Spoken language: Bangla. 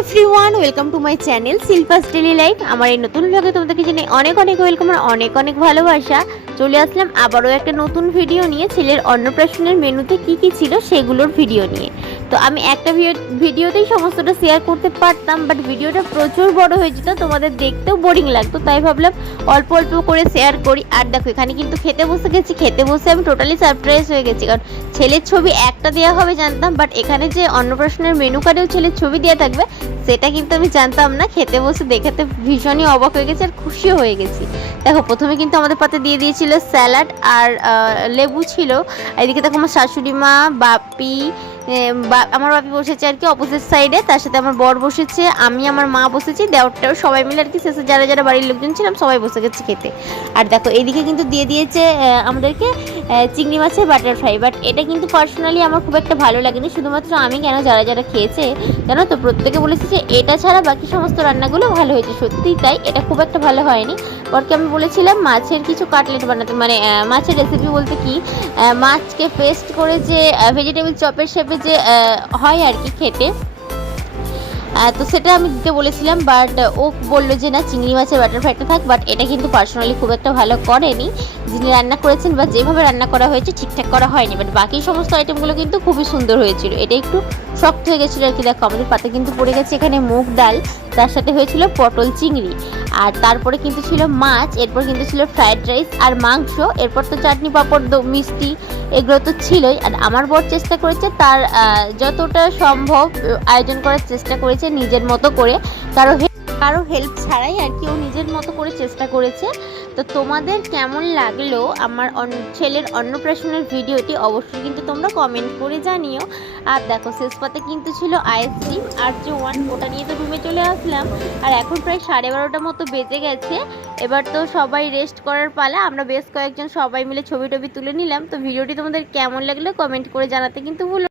Everyone, welcome to my channel Shilpa's daily life. আমার এই নতুন ব্লগে তোমাদেরকে জানাই অনেক অনেক ওয়েলকাম আর অনেক অনেক ভালোবাসা। চলে আসলাম আবারও একটা নতুন ভিডিও নিয়ে, ছেলের অন্নপ্রাশনের মেনুতে কি কি ছিল সেগুলোর ভিডিও নিয়ে। তো আমি একটা ভিডিওতেই সমস্তটা শেয়ার করতে পারতাম, বাট ভিডিওটা প্রচুর বড় হয়ে যেত, তোমাদের দেখতেও বোরিং লাগতো, তাই ভাবলাম অল্প অল্প করে শেয়ার করি। আর দেখো এখানে কিন্তু খেতে বসে গেছি, খেতে বসে আমি টোটালি সারপ্রাইজ হয়ে গেছি, কারণ ছেলের ছবি একটা দেওয়া হবে জানতাম, বাট এখানে যে অন্নপ্রাশনের মেনু কার্ডেও ছেলের ছবি দেওয়া থাকবে সেটা কিন্তু আমি জানতাম না। খেতে বসে দেখাতে ভীষণই অবাক হয়ে গেছি আর খুশিও হয়ে গেছি। দেখো প্রথমে কিন্তু আমাদের পাতে দিয়ে দিয়েছিল স্যালাড আর লেবু ছিল। এদিকে দেখো আমার শাশুড়ি মা, বাপি, আমার বাপি বসেছে আর কি অপোজিট সাইডে, তার সাথে আমার বর বসেছে, আমি আমার মা বসেছি, দেওরটাও সবাই মিলে আর কি শেষে যারা যারা বাড়ির লোকজন ছিলাম সবাই বসে গেছে খেতে। আর দেখো এইদিকে কিন্তু দিয়ে দিয়েছে আমাদেরকে চিংড়ি মাছের বাটার ফ্রাই, বাট এটা কিন্তু পার্সোনালি আমার খুব একটা ভালো লাগেনি। শুধুমাত্র আমি কেন, যারা যারা খেয়েছে জানো তো প্রত্যেকে বলেছে যে এটা ছাড়া বাকি সমস্ত রান্নাগুলো ভালো হয়েছে। সত্যিই তাই, এটা খুব একটা ভালো হয়নি। বরকে আমি বলেছিলাম মাছের কিছু কাটলেট বানাতে, মানে মাছের রেসিপি বলতে কি, মাছকে পেস্ট করে যে ভেজিটেবল চপের শেপে যে হয় আর কি খেতে, তো সেটা আমি দিতে বলেছিলাম, বাট ও বললো যে না চিংড়ি মাছের বাটার ফ্রাইটা থাক। বাট এটা কিন্তু পার্সোনালি খুব একটা ভালো করেনি, যিনি রান্না করেছেন বা যেভাবে রান্না করা হয়েছে ঠিকঠাক করা হয়নি। বাট বাকি সমস্ত আইটেমগুলো কিন্তু খুবই সুন্দর হয়েছিল, এটা একটু শক্ত হয়ে গেছিলো আর কি। দেখো আমাদের পাতে কিন্তু পড়ে গেছে এখানে মুগ ডাল, তার সাথে হয়েছিল পটল চিংড়ি, আর তারপরে কিন্তু ছিল মাছ, এরপর কিন্তু ছিল ফ্রায়েড রাইস আর মাংস, এরপর তো চাটনি পাঁপড় মিষ্টি এগুলো তো ছিলই। আর আমার বর চেষ্টা করেছে তার যতটা সম্ভব আয়োজন করার চেষ্টা করেছে নিজের মতো করে, কারো হেল্প ছাড়াই আর কি, ও নিজের মতো করে চেষ্টা করেছে। তো তোমাদের কেমন লাগলো আমার ছেলের অন্নপ্রাশনের ভিডিওটি অবশ্যই কিন্তু তোমরা কমেন্ট করে জানিও। আর দেখো শেষ পাতে কিন্তু ছিল আইসক্রিম আর যে ওটা নিয়ে তো রুমে চলে আসলাম। আর এখন প্রায় 12:30 মতো বেজে গেছে, এবার তো সবাই রেস্ট করার পালা। আমরা বেশ কয়েকজন সবাই মিলে ছবি টবি তুলে নিলাম। তো ভিডিওটি তোমাদের কেমন লাগলো কমেন্ট করে জানাতে কিন্তু ভুলো।